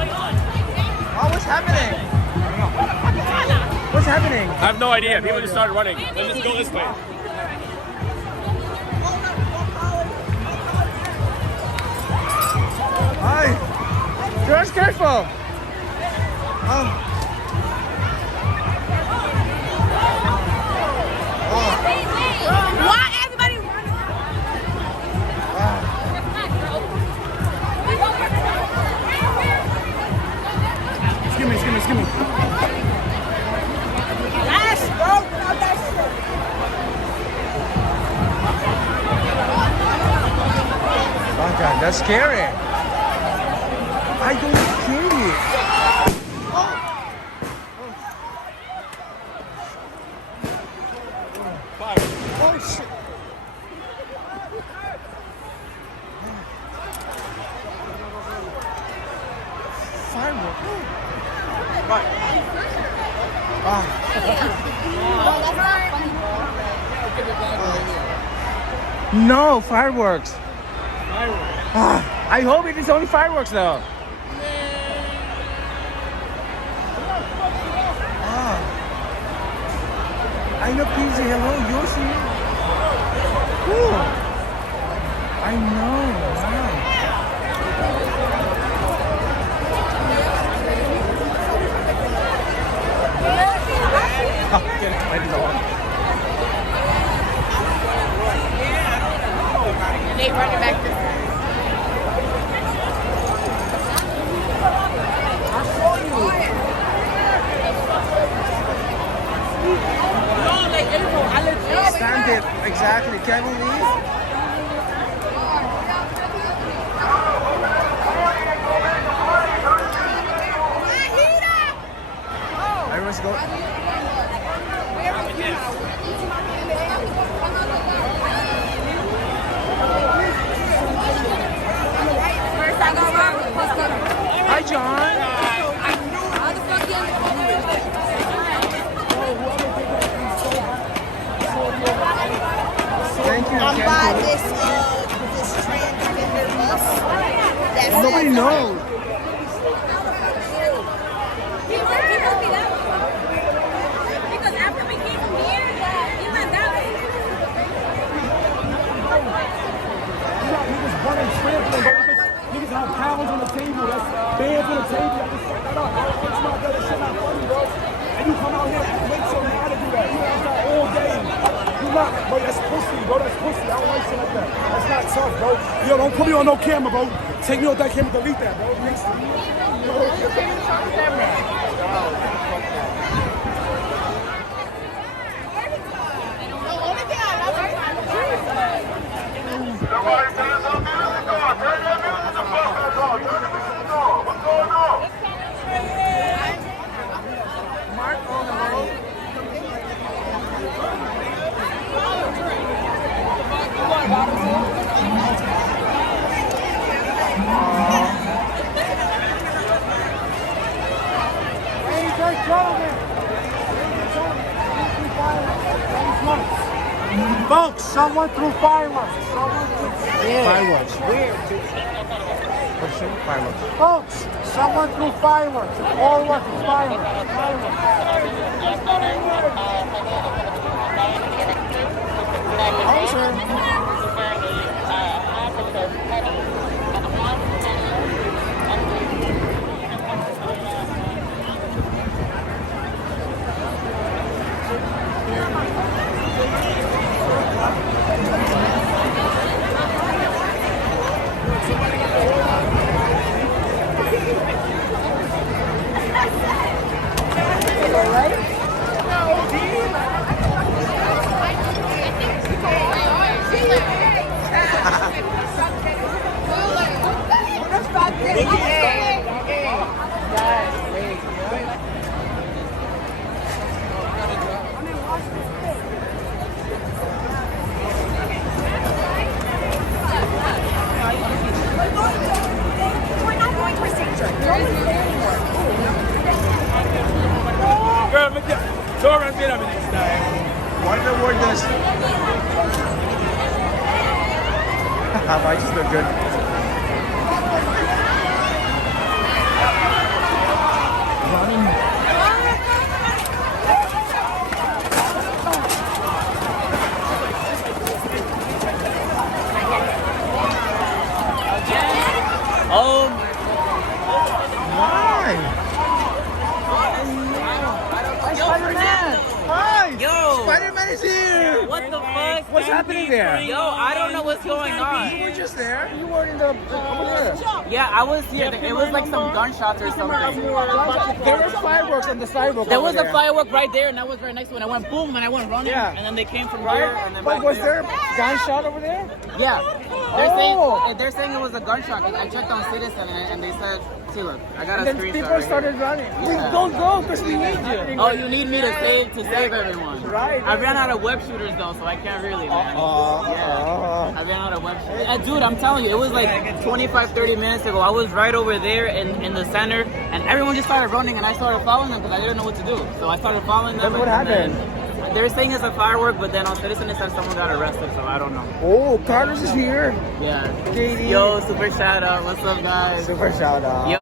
Oh, what's happening? What's happening? I have no idea. People just started running. Let's just go this way. Hi. George, careful. Oh. Why everybody running? Excuse me. Yes, bro. Without that shit. Oh God, that's scary. I don't get it. Oh shit. Firework. What? That's not funny, bro. No, fireworks. I hope it is only fireworks though. I know Peasy. Hello, Yoshi. Ooh. I know. Wow. Get it. I didn't know. They run it back this way. Stand it. Exactly. Can we leave? Everyone's going. Hi, John. Thank you. I'm by this transgender bus. That Nobody knows. Because after we came from here, he went that way. Niggas running, trampling, but niggas have pounds on the table. That's bands on the table. I just fucked that up, bro. It's not good. That shit not funny, bro. And you come out here and wait so mad to do that. You outside all day. You not, bro. That's pussy, bro. That's pussy. I don't like shit like that. That's not tough, bro. Yo, don't put me on no camera, bro. Take me off that camera, delete that, bro. Next to me. Folks, someone threw fireworks. Fireworks. Where? Fireworks. Folks, someone threw fireworks. All working fireworks. What the word does? I just look good. happening there? Yo, I don't know what's going on. You were just there. You weren't in the over Yeah, I was here. It was like some gunshots or something. there was fireworks on the sidewalk. There was over a firework right there, and I was right next to it. I went boom, and I went running, Yeah. and then they came from Right? there, and then But back was there. there a gunshot over there? Yeah. Oh. They're saying it was a gunshot. 'Cause I checked on Citizen, and they said, see, look, I got a And then screenshot people right started here. running. Yeah. Don't go because we need you. Oh, you need me to save everyone. Right. I ran out of web shooters though, so I can't really, man. Yeah. I ran out of web shooters. Dude, I'm telling you, it was like 25, 30 minutes ago. I was right over there in the center, and everyone just started running, and I started following them because I didn't know what to do. So I started following them. Then what and happened? then They're saying it's a firework, but then on Citizen it said someone got arrested, so I don't know. Oh, Carlos is here. Yeah. JD. Yo, super shout out. What's up, guys? Super shout out. Yo.